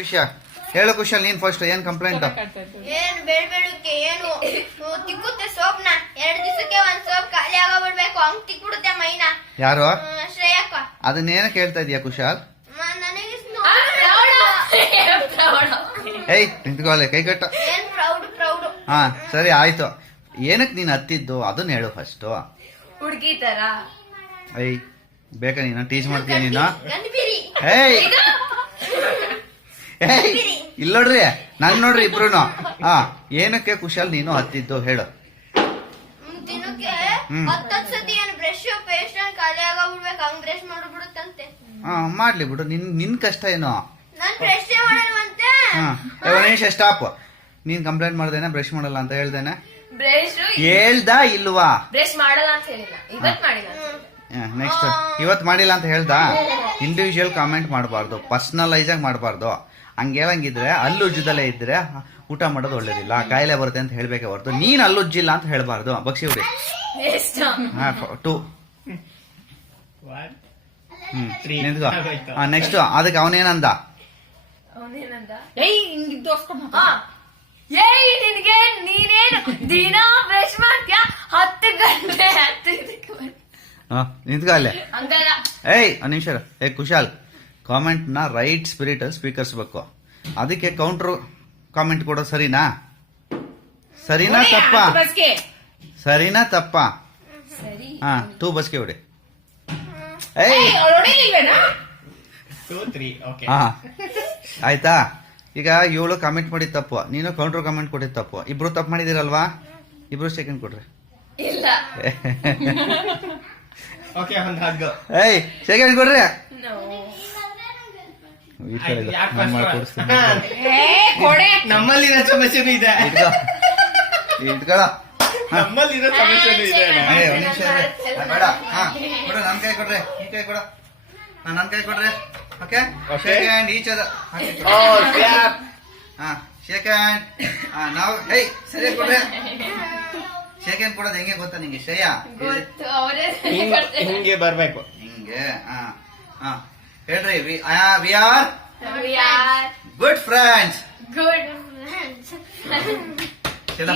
ವಿಷಯ ಹೇಳು ಕುಶಲ್, ನೀನ್ ಫಸ್ಟ್ ಏನ್ ಕಂಪ್ಲೇಂಟ್? ಏನ್ ಬೆಳಗ್ಗೆ ಏನು ತಿಕ್ಕುತ್ತೆ ಸೋಪ್ನ 2 ದಿವಸಕ್ಕೆ ಒಂದ್ ಸೋಪ್ ಖಾಲಿ ಆಗೋಗ್ಬಿಡ್ಬೇಕು, ಹಂಗ್ ತಿಕ್ಬಿಡುತ್ತೆ ಮೈನ. ಯಾರು ಶ್ರೇಯಕ್ಕ. ಅದನ್ನೇನ ಕೇಳ್ತಾ ಇದೀಯ ಕುಶಾಲ್? ನನಗೆ ಏಯ್ ನಿಂತ್ಕೊಳ್ಳೆ, ಕೈ ಕಟ್ಟ. ಏನ್ ಪ್ರೌಡ್. ಹಾ ಸರಿ ಆಯ್ತು, ಏನಕ್ ನೀನ್ ಹತ್ತಿದ್ದು ಅದನ್ನ ಹೇಳು ಫಸ್ಟ್. ಹುಡ್ಗಿ ತರ ಏಯ್ ಬೇಕಾ ನೀನು ಟೀಚ್ ಮಾಡ್ತೀಯ ನೀನು? ಗಂಧಬೀರಿ. ಏಯ್ ಏಯ್ ಇಲ್ಲ ನೋಡ್ರಿ, ನನ್ ನೋಡ್ರಿ ಇಬ್ರುನು. ಹಾ ಏನಕ್ಕೆ ಕುಶಲ್ ನೀನು ಹತ್ತಿದ್ದು ಹೇಳು. ದಿನಕ್ಕೆ 10 ಸತಿ ಏನ್ ಬ್ರಷ್ ಪೇಸ್ಟ್ ಖಾಲಿ ಆಗೋಗ್ಬಿಡ್ಬೇಕು, ಹಂಗ್ ಬ್ರಷ್ ಮಾಡ್ಬಿಡುತ್ತಂತೆ. ಹಾ ಮಾಡ್ಲಿ ಬಿಡು, ನಿನ್ ಕಷ್ಟ ಏನು? ನಾನ್ ಬ್ರಷ್ ಮಾಡಲ್ವಂತೆ. ಹಾ ಒಂದ್ ನಿಮಿಷ ಸ್ಟಾಪ್. ನೀನ್ ಕಂಪ್ಲೇಂಟ್ ಮಾಡ್ದೇನೆ ಬ್ರಷ್ ಮಾಡಲ್ಲ ಅಂತ ಹೇಳ್ದೇನೆ? ಬ್ರಷ್ ಹೇಳ್ದಾ ಇಲ್ವಾ? ಬ್ರಷ್ ಮಾಡಲ್ಲ ಅಂತ ಹೇಳಿಲ್ಲ, ಇವತ್ ಮಾಡಿಲ್ಲ. ನೆಕ್ಸ್ಟ್ ಇವತ್ ಮಾಡಿಲ್ಲ ಅಂತ ಹೇಳ್ದಾ? ಇಂಡಿವಿಜುವಲ್ ಕಾಮೆಂಟ್ ಮಾಡಬಾರ್ದು, ಪರ್ಸನಲೈಸ್ ಆಗಿ ಮಾಡಬಾರ್ದು. ಹಂಗಿದ್ರೆ ಹಲ್ಲುಜ್ಜದಲ್ಲೇ ಇದ್ರೆ ಊಟ ಮಾಡೋದು ಒಳ್ಳೇದಿಲ್ಲ, ಕಾಯಿಲೆ ಬರುತ್ತೆ ಅಂತ ಹೇಳ್ಬೇಕೆ ಹೊರತು ನೀನ್ ಹಲ್ಲುಜ್ಜಿಲ್ಲ ಅಂತ ಹೇಳ್ಬಾರ್ದು. ಬಗ್ಸಿ ಹುಡಿ. ಎಷ್ಟು 2 ನಿಂತ್ಕೋ. ನೆಕ್ಸ್ಟ್ ಅದಕ್ಕೆ ಅವನೇನಂದ? ಅವನೇನಂದ? ಹಾ. ಏಯ್ ನಿನ್ಗೆ ನೀನೇನು ದಿನ ಬ್ರಷ್ ಮಾಡ್ತೀಯ? 10 ಗಂಟೆ 10 ನಿಂತ್ಕೋ ಅಲ್ಲೇ. ಹಂಗಲ್ಲ. ಏಯ್ ಒಂದ್ ನಿಮಿಷ. ಏ ಕುಶಾಲ್, ಕಾಮೆಂಟ್ ನ ರೈಟ್ ಸ್ಪಿರಿಟ್ ಅಲ್ಲಿ ಸ್ವೀಕರಿಸಬೇಕು. ಅದಕ್ಕೆ ಕೌಂಟರ್ ಕಾಮೆಂಟ್ ಕೊಡೋ ಸರಿನಾ? ಸರಿನಾ ತಪ್ಪ? ಸರಿನಾ ತಪ್ಪ? ಸರಿ. ಹಾ 2 ಬಸ್ಗೆ ಹೊಡಿ. ಏಯ್ ಹಾ ಆಯ್ತಾ? ಈಗ ಇವಳು ಕಾಮೆಂಟ್ ಮಾಡಿದ ತಪ್ಪು, ನೀನು ಕೌಂಟರ್ ಕಾಮೆಂಟ್ ಕೊಟ್ಟಿದ್ ತಪ್ಪು. ಇಬ್ರು ತಪ್ಪು ಮಾಡಿದಿರಲ್ವಾ? ಇಬ್ರು ಸೆಕೆಂಡ್ ಕೊಡ್ರಿ. ಇಲ್ಲ. ಏಯ್ ಸೆಕೆಂಡ್ ಕೊಡ್ರಿ. No. ಈ ತರ ಇದೆ. ನಾನ್ ಮಾಡ್ಕೊಡ್ಸ್ತೀನಿ. ನಮ್ಮಲ್ಲಿರೋ ಸಮಸ್ಯೆನೂ ಇದೆ. ಇಟ್ಕೊಳ್ಳ. ನಮ್ಮಲ್ಲಿರೋ ಸಮಸ್ಯೆನೂ ಇದೆ. ಏ ಒಂದ್ ನಿಮಿಷ ಬೇಡ. ಹಾ ಕೊಡು, ನನ್ ಕೈ ಕೊಡ್ರಿ. ಈ ಕೈ ಕೊಡ, ನನ್ ಕೈ ಕೊಡ್ರಿ. Okay shake hand each other. ಹಾ ಶೇಕ್ ಹ್ಯಾಂಡ್. ನಾವು ಏಯ್ ಸರಿ ಕೊಡ್ರಿ. ಶೇಕ್ ಹ್ಯಾಂಡ್ ಕೊಡೋದು ಹೆಂಗೆ ಗೊತ್ತಾ ನಿಂಗೆ ಶ್ರೇಯಾ? ಗೊತ್ತು, ಅವರೇ ಹಿಂಗೆ ಬರ್ಬೇಕು. ಹಿಂಗೆ. ಹಾ ಹೇಳ್ರಿ. We are We are good friends. good. ಚಲೋ.